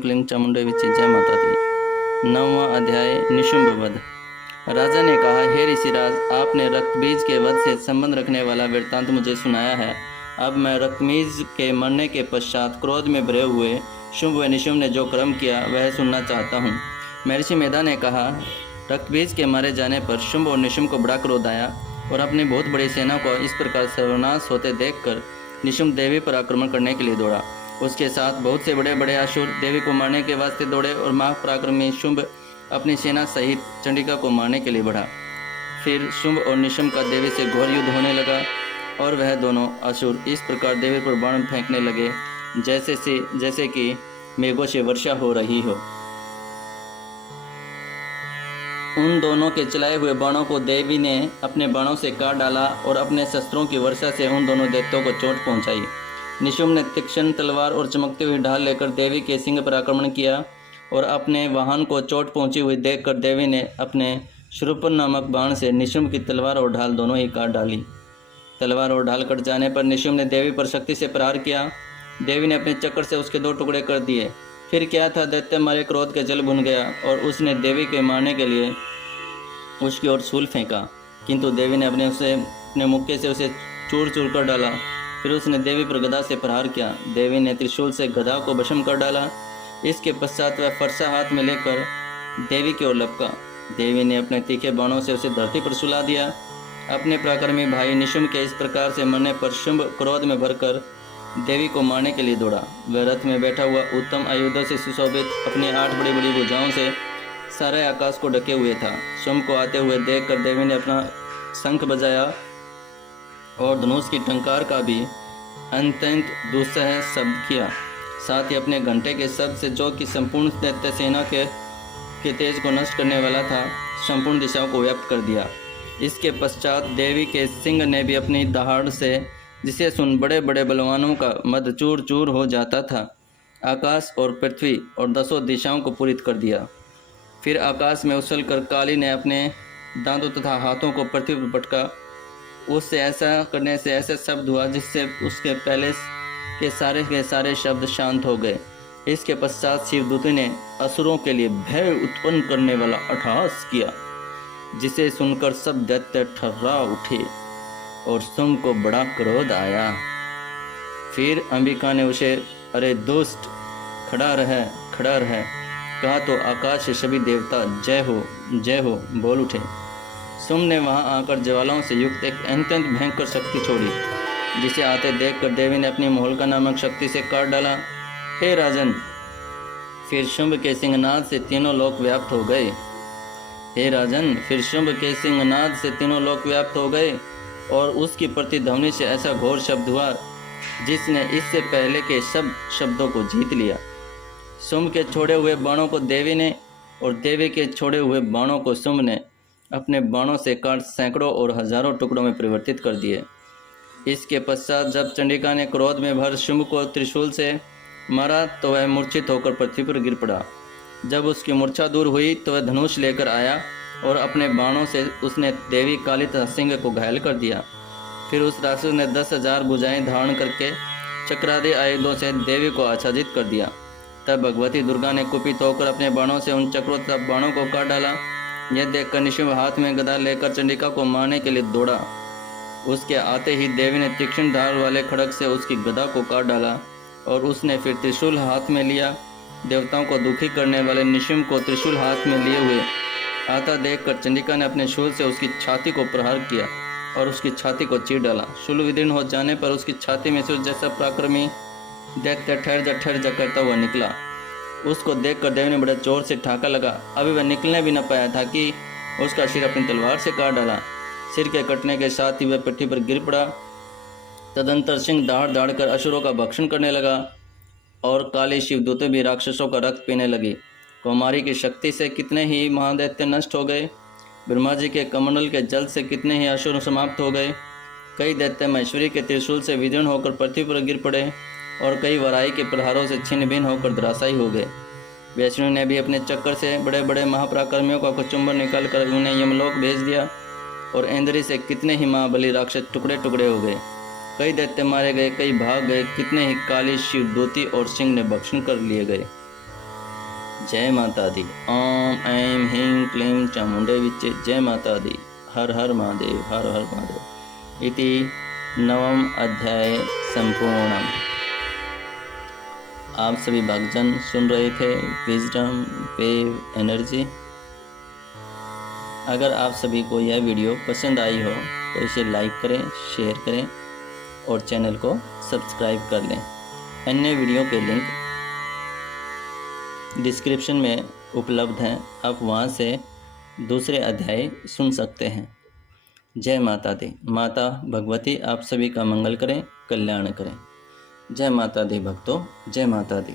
क्लीं चामुंडे विच्ची। जय माता दी। 9वां अध्याय निशुंभ वध। राजा ने कहा, हे ऋषिराज, आपने रक्तबीज के वध से संबंध रखने वाला वृत्तांत मुझे सुनाया है। अब मैं रक्तबीज के मरने के पश्चात क्रोध में भरे हुए शुंभ व निशुंभ ने जो कर्म किया वह सुनना चाहता हूँ। महर्षि मेधा ने कहा, रक्तबीज के मारे जाने पर शुंभ और निशुंभ को बड़ा क्रोध आया और अपनी बहुत बड़ी सेना को इस प्रकार सर्वनाश होते देखकर निशुंभ देवी पर आक्रमण करने के लिए दौड़ा। उसके साथ बहुत से बड़े बड़े असुर देवी को मारने के वास्ते दौड़े और महापराक्रमी शुंभ अपनी सेना सहित चंडिका को मारने के लिए बढ़ा। फिर शुंभ और निशुंभ का देवी से घोर युद्ध होने लगा और वह दोनों असुर इस प्रकार देवी पर बाण फेंकने लगे जैसे कि मेघों से वर्षा हो रही हो। उन दोनों के चलाए हुए बाणों को देवी ने अपने बाणों से काट डाला और अपने शस्त्रों की वर्षा से उन दोनों दैत्यों को चोट पहुंचाई। निशुंभ ने तीक्ष्ण तलवार और चमकती हुई ढाल लेकर देवी के सिंह पर आक्रमण किया और अपने वाहन को चोट पहुंची हुई देखकर देवी ने अपने शूर्पण नामक बाण से निशुंभ की तलवार और ढाल दोनों ही काट डाली। तलवार और ढाल कट जाने पर निशुंभ ने देवी पर शक्ति से प्रहार किया। देवी ने अपने चक्कर से उसके 2 टुकड़े कर दिए। फिर क्या था, दैत्य मारे क्रोध के जल भुन गया और उसने देवी के मारने के लिए उसकी ओर शूल फेंका, किंतु देवी ने अपने मुक्के से उसे चूर चूर कर डाला। फिर उसने देवी पर गदा से प्रहार किया। देवी ने त्रिशूल से गदा को भस्म कर डाला। इसके पश्चात वह फरसा हाथ में लेकर देवी की ओर लपका। देवी ने अपने तीखे बाणों से उसे धरती पर सुला दिया। अपने पराक्रमी भाई निशुंभ के इस प्रकार से मरने पर शुंभ क्रोध में भरकर देवी को मारने के लिए दौड़ा। वह रथ में बैठा हुआ उत्तम आयुधों से सुशोभित अपनी 8 बड़ी बड़ी भुजाओं से सारे आकाश को ढके हुए था। शुंभ को आते हुए देखकर देवी ने अपना शंख बजाया और धनुष की टंकार का भी अत्यंत दुस्सह शब्द किया। साथ ही अपने घंटे के शब्द से, जो कि संपूर्ण दैत्य सेना के तेज को नष्ट करने वाला था, संपूर्ण दिशाओं को व्याप्त कर दिया। इसके पश्चात देवी के सिंह ने भी अपनी दहाड़ से, जिसे सुन बड़े बड़े बलवानों का मद चूर चूर हो जाता था, आकाश और पृथ्वी और 10 दिशाओं को पूरित कर दिया। फिर आकाश में उछलकर काली ने अपने दांतों तथा हाथों को पृथ्वी पर पटका। उससे ऐसा करने से ऐसा शब्द हुआ जिससे उसके पहले के सारे शब्द शांत हो गए। इसके पश्चात शिवदूती ने असुरों के लिए भय उत्पन्न करने वाला अट्टहास किया, जिसे सुनकर सब दैत्य ठर्रा उठे और शुंभ को बड़ा क्रोध आया। फिर अंबिका ने उसे, अरे दुष्ट, खड़ा रह कहा तो आकाश से सभी देवता जय हो बोल उठे। शुंभ ने वहां आकर ज्वालाओं से युक्त एक अत्यंत भयंकर शक्ति छोड़ी, जिसे आते देखकर देवी ने अपनी मोहल्का नामक शक्ति से काट डाला। हे राजन, फिर शुंभ के सिंहनाद से तीनों लोक व्याप्त हो गए। और उसकी प्रतिध्वनि से ऐसा घोर शब्द हुआ जिसने इससे पहले के सब शब्दों को जीत लिया। शुंभ के छोड़े हुए बाणों को देवी ने और देवी के छोड़े हुए बाणों को शुंभ ने अपने बाणों से काट सैकड़ों और हजारों टुकड़ों में परिवर्तित कर दिए। इसके पश्चात जब चंडिका ने क्रोध में भर शुंभ को त्रिशूल से मारा तो वह मूर्छित होकर पृथ्वी पर गिर पड़ा। जब उसकी मूर्छा दूर हुई तो वह धनुष लेकर आया और अपने बाणों से उसने देवी काली तथा सिंह को घायल कर दिया। फिर उस राक्षस ने 10,000 भुजाएं धारण करके चक्रादि आयुधों से देवी को आच्छादित कर दिया। तब भगवती दुर्गा ने कुपित होकर अपने बाणों से उन चक्रों तथा बाणों को काट डाला। यह देखकर निशुंभ हाथ में गदा लेकर चंडिका को मारने के लिए दौड़ा। उसके आते ही देवी ने तीक्ष्ण धार वाले खड़ग से उसकी गदा को काट डाला और उसने फिर त्रिशूल हाथ में लिया। देवताओं को दुखी करने वाले निशुंभ को त्रिशूल हाथ में लिए हुए आता देखकर चंडिका ने अपने शूल से उसकी छाती को प्रहार किया और उसकी छाती को चीर डाला। शूल विदीर्ण हो जाने पर उसकी छाती में से उस जैसा पराक्रमी दैत्य ठहर जा करता हुआ निकला। उसको देखकर देवी ने बड़े जोर से ठाका लगा। अभी वह निकलने भी न पाया था कि उसका सिर अपनी तलवार से काट डाला। सिर के कटने के साथ ही वह पृथ्वी पर गिर पड़ा। तदंतर सिंह दहाड़ कर असुरों का भक्षण करने लगा और काली शिवदूतें भी राक्षसों का रक्त पीने लगी। कौमारी की शक्ति से कितने ही महादैत्य नष्ट हो गए। ब्रह्मा जी के कमंडल के जल से कितने ही असुर समाप्त हो गए। कई दैत्य महेश्वरी के त्रिशूल से विदीर्ण होकर पृथ्वी पर गिर पड़े और कई वराई के प्रहारों से छिन्न भिन्न होकर धराशायी हो गए। वैष्णु ने भी अपने चक्कर से बड़े बड़े महापराक्रमियों का कुचुंबर निकालकर उन्हें यमलोक भेज दिया और इंद्री से कितने ही महाबली राक्षस टुकड़े टुकड़े हो गए। कई दैत्य मारे गए, कई भाग गए, कितने ही काली शिवदूती और सिंह ने भक्षण कर लिए गए। जय माता दी। ओम ऐं ह्रीं क्लीं चामुंडे विच्चे जय माता दी। हर हर महादेव, हर हर महादेव। इति नवम अध्याय संपूर्णम। आप सभी भक्तजन सुन रहे थे विजडम वेव एनर्जी। अगर आप सभी को यह वीडियो पसंद आई हो तो इसे लाइक करें, शेयर करें और चैनल को सब्सक्राइब कर लें। अन्य वीडियो के लिंक डिस्क्रिप्शन में उपलब्ध हैं, आप वहां से दूसरे अध्याय सुन सकते हैं। जय माता दी। माता भगवती आप सभी का मंगल करें, कल्याण करें। जय माता दी भक्तों, जय माता दी।